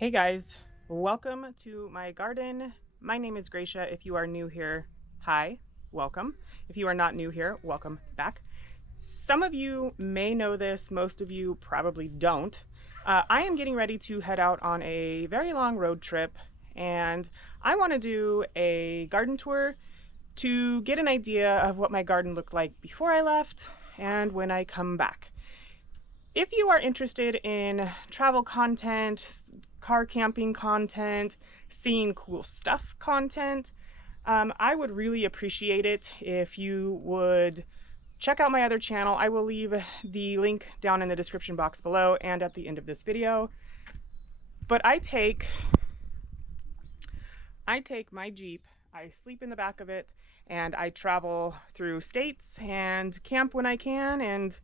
Hey guys, welcome to my garden. My name is Gracia. If you are new here, hi, welcome. If you are not new here, welcome back. Some of you may know this, most of you probably don't. I am getting ready to head out on a very long road trip, and I want to do a garden tour to get an idea of what my garden looked like before I left and when I come back. If you are interested in travel content, car camping content, seeing cool stuff content, I would really appreciate it if you would check out my other channel. I will leave the link down in the description box below and at the end of this video. But I take my Jeep, I sleep in the back of it, and I travel through states and camp when I can, and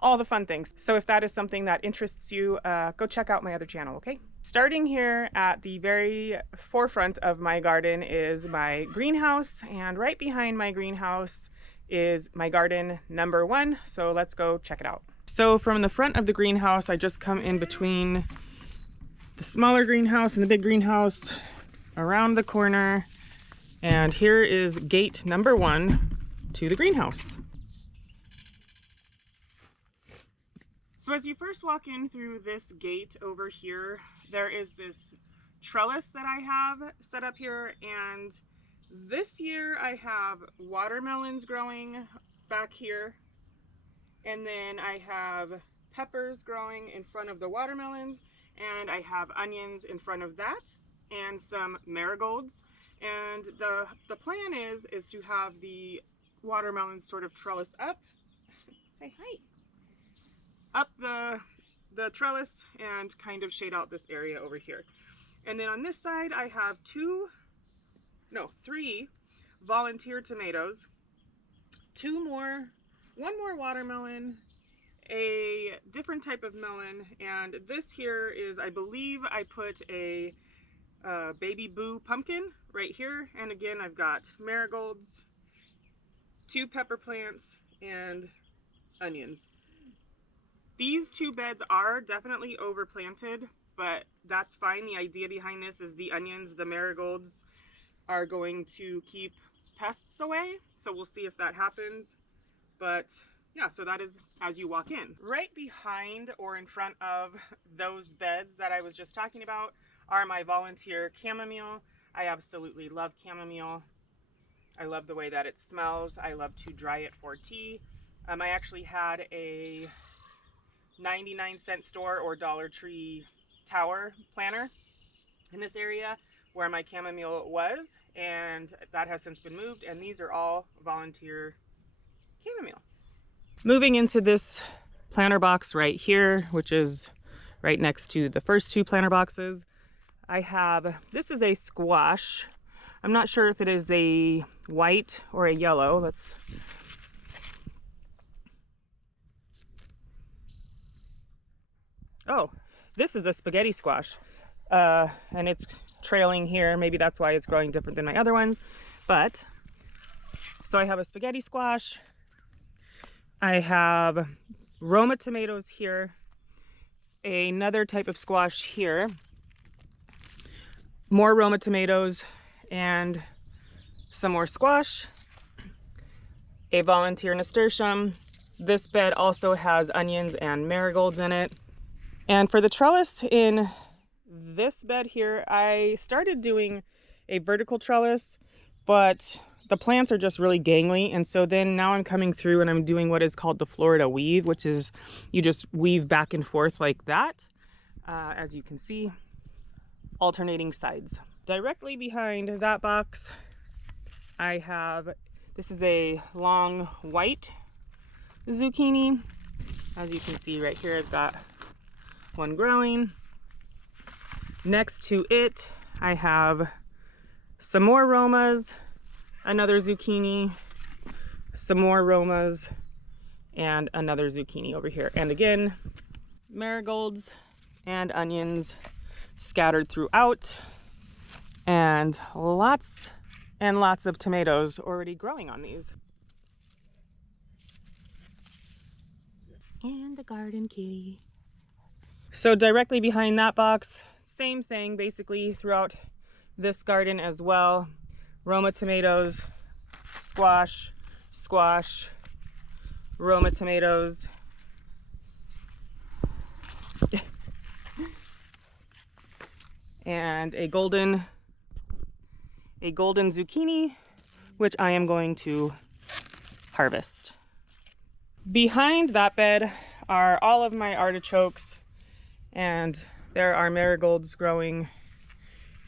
all the fun things. So if that is something that interests you, go check out my other channel, okay? Starting here at the very forefront of my garden is my greenhouse, and right behind my greenhouse is my garden number one. So let's go check it out. So from the front of the greenhouse, I just come in between the smaller greenhouse and the big greenhouse, around the corner, and here is gate number one to the greenhouse. So as you first walk in through this gate over here, there is this trellis that I have set up here, and this year I have watermelons growing back here, and then I have peppers growing in front of the watermelons, and I have onions in front of that, and some marigolds. And the plan is to have the watermelons sort of trellis up. Say hi. Up the trellis and kind of shade out this area over here. And then on this side I have three volunteer tomatoes, one more watermelon, a different type of melon, and this here is, I believe I put a baby boo pumpkin right here. And again, I've got marigolds, 2 pepper plants, and onions. These 2 beds are definitely overplanted, but that's fine. The idea behind this is the onions, the marigolds are going to keep pests away. So we'll see if that happens. But yeah, so that is as you walk in. Right behind or in front of those beds that I was just talking about are my volunteer chamomile. I absolutely love chamomile. I love the way that it smells. I love to dry it for tea. I actually had a 99-cent store or Dollar Tree tower planter in this area where my chamomile was, and that has since been moved, and these are all volunteer chamomile. Moving into this planter box right here, which is right next to the first 2 planter boxes, this is a squash. I'm not sure if it is a white or a yellow. Oh, this is a spaghetti squash, and it's trailing here. Maybe that's why it's growing different than my other ones. But so I have a spaghetti squash, I have Roma tomatoes here, another type of squash here, more Roma tomatoes, and some more squash, a volunteer nasturtium. This bed also has onions and marigolds in it. And for the trellis in this bed here, I started doing a vertical trellis, but the plants are just really gangly. And so then now I'm coming through and I'm doing what is called the Florida weave, which is you just weave back and forth like that, as you can see, alternating sides. Directly behind that box, this is a long white zucchini. As you can see right here, I've got one growing. Next to it, I have some more Romas, another zucchini, some more Romas, and another zucchini over here. And again, marigolds and onions scattered throughout, and lots of tomatoes already growing on these. And the garden kitty. So directly behind that box, same thing basically throughout this garden as well. Roma tomatoes, squash, squash, Roma tomatoes. And a golden zucchini, which I am going to harvest. Behind that bed are all of my artichokes, and there are marigolds growing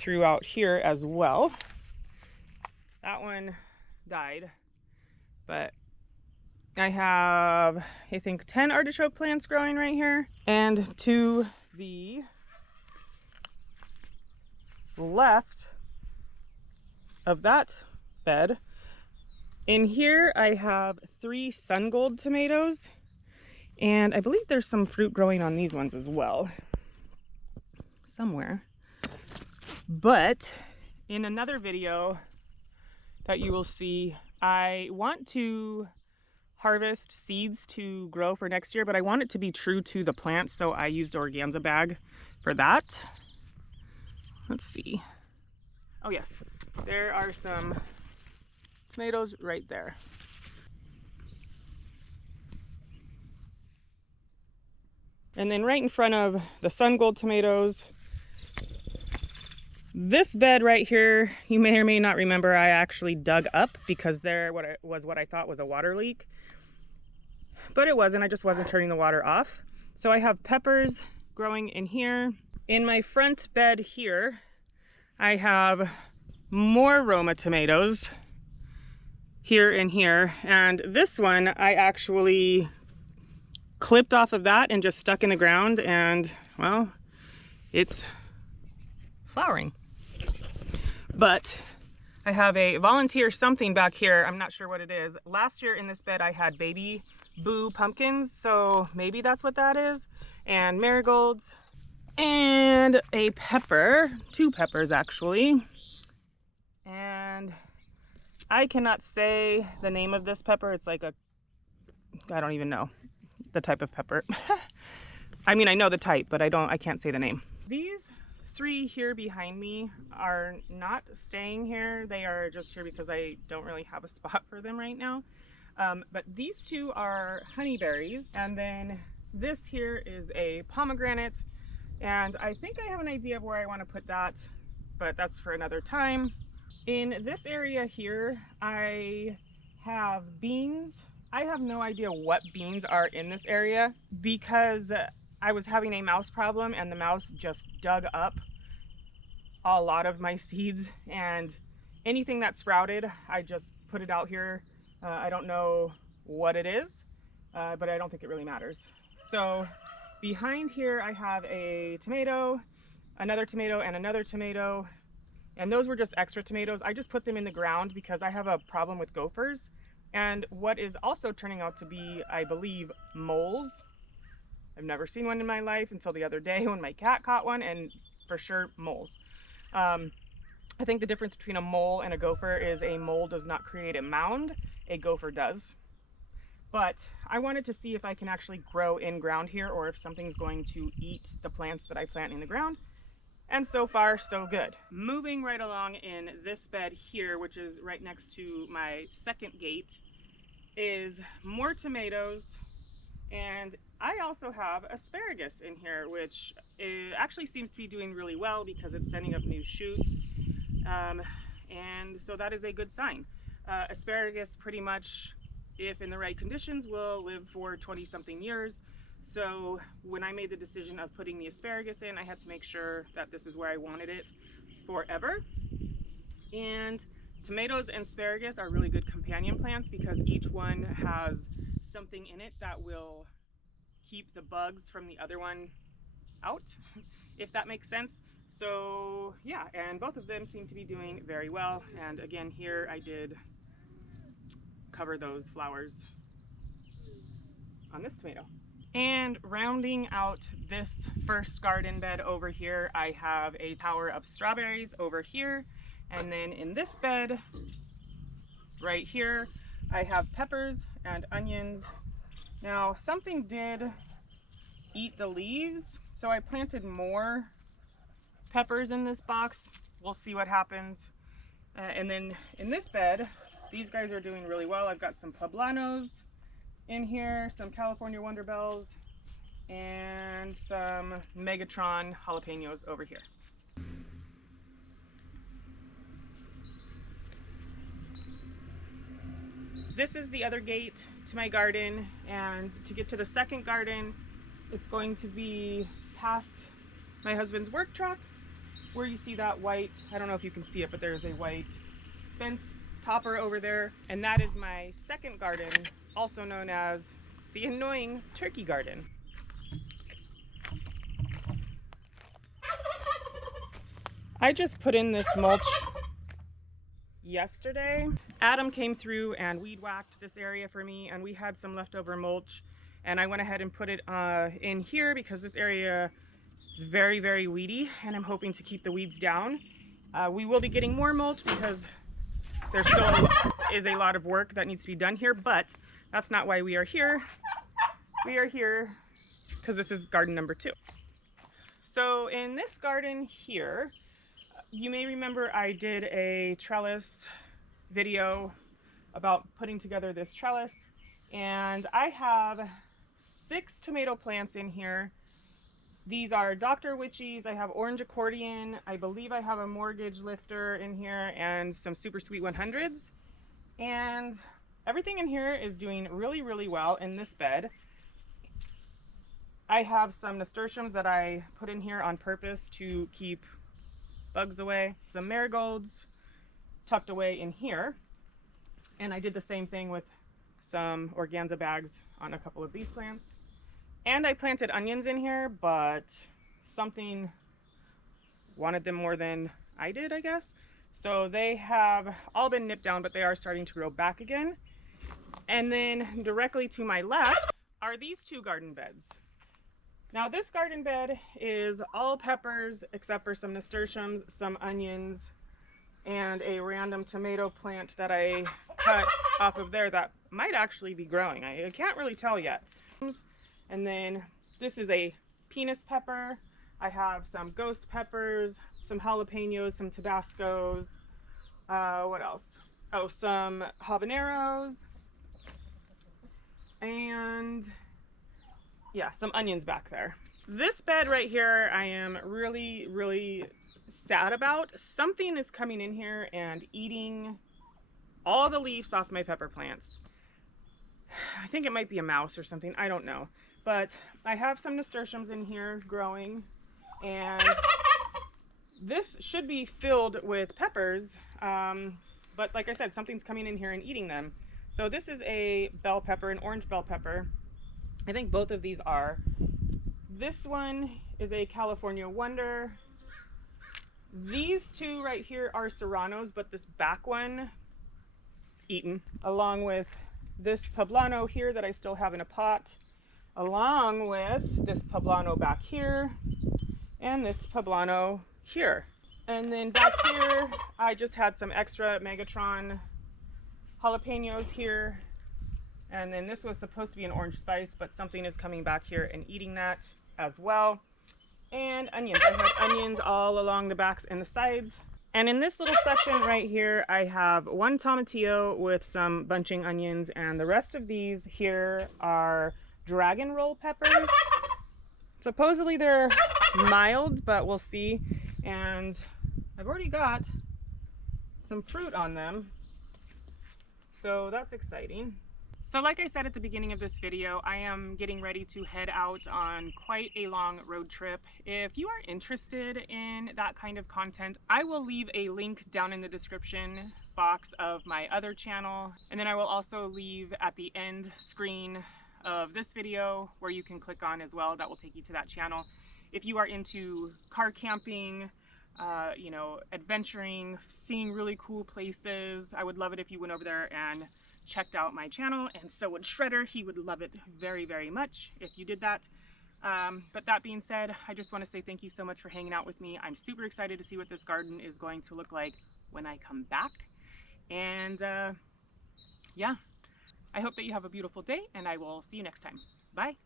throughout here as well. That one died, but I have, I think, 10 artichoke plants growing right here. And to the left of that bed, in here I have 3 sun gold tomatoes, and I believe there's some fruit growing on these ones as well somewhere. But in another video that you will see, I want to harvest seeds to grow for next year, but I want it to be true to the plant, so I used an organza bag for that. Let's see. Oh yes, there are some tomatoes right there. And then right in front of the sun gold tomatoes, this bed right here, you may or may not remember, I actually dug up because there was what I thought was a water leak. But it wasn't, I just wasn't turning the water off. So I have peppers growing in here. In my front bed here, I have more Roma tomatoes here and here. And this one, I actually clipped off of that and just stuck in the ground, and well, it's flowering. But I have a volunteer something back here. I'm not sure what it is. Last year in this bed, I had baby boo pumpkins, so maybe that's what that is. And marigolds and a pepper, 2 peppers actually. And I cannot say the name of this pepper. It's like a, I don't even know the type of pepper. I mean, I know the type, but I can't say the name. These 3 here behind me are not staying here. They are just here because I don't really have a spot for them right now. But these 2 are honeyberries, and then this here is a pomegranate, and I think I have an idea of where I want to put that, but that's for another time. In this area here, I have beans. I have no idea what beans are in this area because I was having a mouse problem, and the mouse just dug up a lot of my seeds, and anything that sprouted, I just put it out here. I don't know what it is, but I don't think it really matters. So behind here I have a tomato, another tomato, and another tomato, and those were just extra tomatoes. I just put them in the ground because I have a problem with gophers, and what is also turning out to be, I believe, moles. I've never seen one in my life until the other day when my cat caught one, and for sure moles. I think the difference between a mole and a gopher is a mole does not create a mound, a gopher does. But I wanted to see if I can actually grow in ground here, or if something's going to eat the plants that I plant in the ground. And so far, so good. Moving right along in this bed here, which is right next to my second gate, is more tomatoes. And I also have asparagus in here, which actually seems to be doing really well because it's sending up new shoots. And so that is a good sign. Asparagus pretty much, if in the right conditions, will live for 20-something years. So when I made the decision of putting the asparagus in, I had to make sure that this is where I wanted it forever. And tomatoes and asparagus are really good companion plants because each one has something in it that will keep the bugs from the other one out, if that makes sense. So yeah, and both of them seem to be doing very well. And again, here I did cover those flowers on this tomato. And rounding out this first garden bed over here, I have a tower of strawberries over here. And then in this bed right here, I have peppers and onions. Now something did eat the leaves, so I planted more peppers in this box. We'll see what happens. And then in this bed, these guys are doing really well. I've got some poblanos in here, some California Wonder Bells, and some Megatron jalapenos over here. This is the other gate to my garden, and to get to the second garden, it's going to be past my husband's work truck, where you see that white, I don't know if you can see it, but there's a white fence topper over there, and that is my second garden, also known as the annoying turkey garden. I just put in this mulch yesterday. Adam came through and weed whacked this area for me, and we had some leftover mulch, and I went ahead and put it in here because this area is very, very weedy, and I'm hoping to keep the weeds down. We will be getting more mulch because there still is a lot of work that needs to be done here, but that's not why we are here. We are here because this is garden number 2. So in this garden here, you may remember I did a trellis video about putting together this trellis, and I have 6 tomato plants in here. These are Dr. Witchies. I have orange accordion. I believe I have a mortgage lifter in here and some super sweet 100s. And everything in here is doing really, really well in this bed. I have some nasturtiums that I put in here on purpose to keep bugs away. Some marigolds tucked away in here. And I did the same thing with some organza bags on a couple of these plants. And I planted onions in here, but something wanted them more than I did, I guess. So they have all been nipped down, but they are starting to grow back again. And then directly to my left are these 2 garden beds. Now this garden bed is all peppers except for some nasturtiums, some onions, and a random tomato plant that I cut off of there that might actually be growing. I can't really tell yet. And then this is a penis pepper. I have some ghost peppers, some jalapenos, some Tabascos. What else? Oh, some habaneros. And yeah, some onions back there. This bed right here, I am really, really sad about. Something is coming in here and eating all the leaves off my pepper plants. I think it might be a mouse or something. I don't know. But I have some nasturtiums in here growing, and this should be filled with peppers, but like I said, something's coming in here and eating them. So this is a bell pepper, an orange bell pepper. I think both of these are. This one is a California Wonder. These 2 right here are serranos, but this back one, eaten, along with this poblano here that I still have in a pot, along with this poblano back here and this poblano here. And then back here, I just had some extra Megatron jalapenos here. And then this was supposed to be an orange spice, but something is coming back here and eating that as well. And onions. I have onions all along the backs and the sides. And in this little section right here, I have 1 tomatillo with some bunching onions, and the rest of these here are dragon roll peppers. Supposedly they're mild, but we'll see. And I've already got some fruit on them, so that's exciting. So like I said at the beginning of this video, I am getting ready to head out on quite a long road trip. If you are interested in that kind of content, I will leave a link down in the description box of my other channel, and then I will also leave at the end screen of this video where you can click on as well. That will take you to that channel. If you are into car camping, you know, adventuring, seeing really cool places, I would love it if you went over there and checked out my channel, and so would Shredder. He would love it very, very much if you did that. But that being said, I just want to say thank you so much for hanging out with me. I'm super excited to see what this garden is going to look like when I come back. And yeah, I hope that you have a beautiful day, and I will see you next time. Bye.